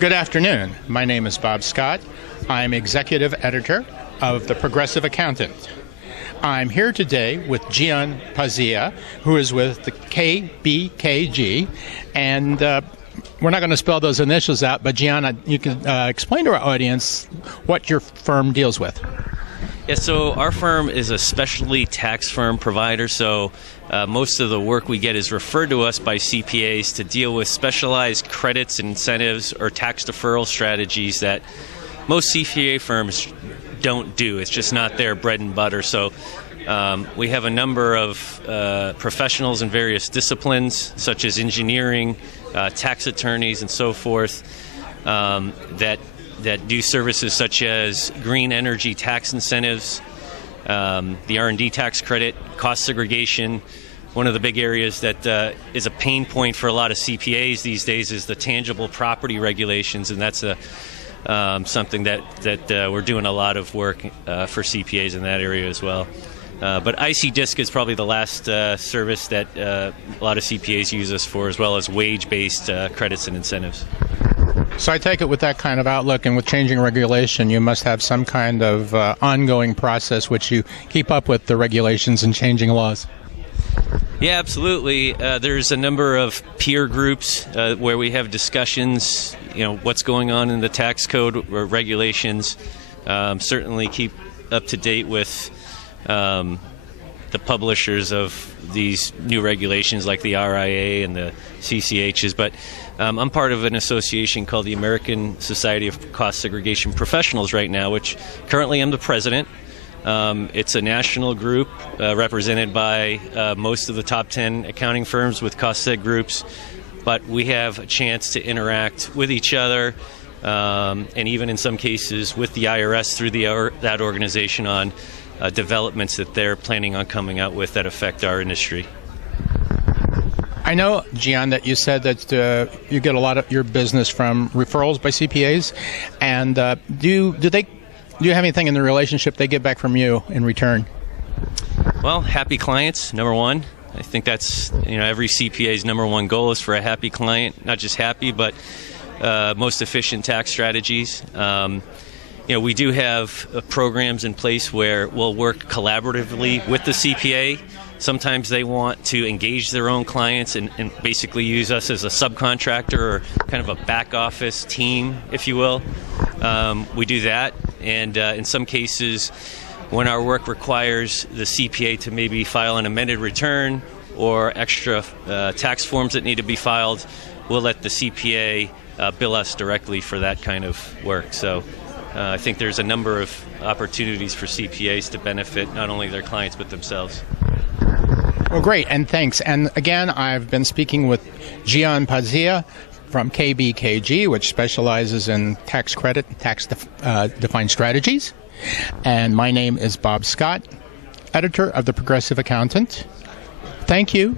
Good afternoon. My name is Bob Scott. I'm executive editor of The Progressive Accountant. I'm here today with Gian Pazzia, who is with the KBKG, and we're not going to spell those initials out, but Gian, you can explain to our audience what your firm deals with. Yeah, so our firm is a specialty tax firm provider, so most of the work we get is referred to us by CPAs to deal with specialized credits and incentives or tax deferral strategies that most CPA firms don't do. It's just not their bread and butter. So we have a number of professionals in various disciplines, such as engineering, tax attorneys, and so forth, that do services such as green energy tax incentives, the R&D tax credit, cost segregation. One of the big areas that is a pain point for a lot of CPAs these days is the tangible property regulations, and that's something that we're doing a lot of work for CPAs in that area as well. But IC Disc is probably the last service that a lot of CPAs use us for, as well as wage-based credits and incentives. So I take it with that kind of outlook and with changing regulation, you must have some kind of ongoing process which you keep up with the regulations and changing laws. Yeah, absolutely. There's a number of peer groups where we have discussions, what's going on in the tax code or regulations. Certainly keep up to date with the publishers of these new regulations like the RIA and the CCHs, but I'm part of an association called the American Society of Cost Segregation Professionals right now, which currently I'm the president. It's a national group represented by most of the top 10 accounting firms with cost seg groups, but we have a chance to interact with each other and even in some cases with the IRS through that organization on developments that they're planning on coming out with that affect our industry. I know, Gian, that you said that you get a lot of your business from referrals by CPAs, and do you have anything in the relationship they get back from you in return? Well, happy clients, number one. I think that's every CPA's number one goal is for a happy client, not just happy, but most efficient tax strategies. We do have programs in place where we'll work collaboratively with the CPA. Sometimes they want to engage their own clients and basically use us as a subcontractor or kind of a back office team, if you will. We do that, and in some cases, when our work requires the CPA to maybe file an amended return or extra tax forms that need to be filed, we'll let the CPA bill us directly for that kind of work. So I think there's a number of opportunities for CPAs to benefit not only their clients but themselves. Well, great, and thanks. And again, I've been speaking with Gian Pazzia from KBKG, which specializes in tax credit, tax-defined strategies. And my name is Bob Scott, editor of The Progressive Accountant. Thank you.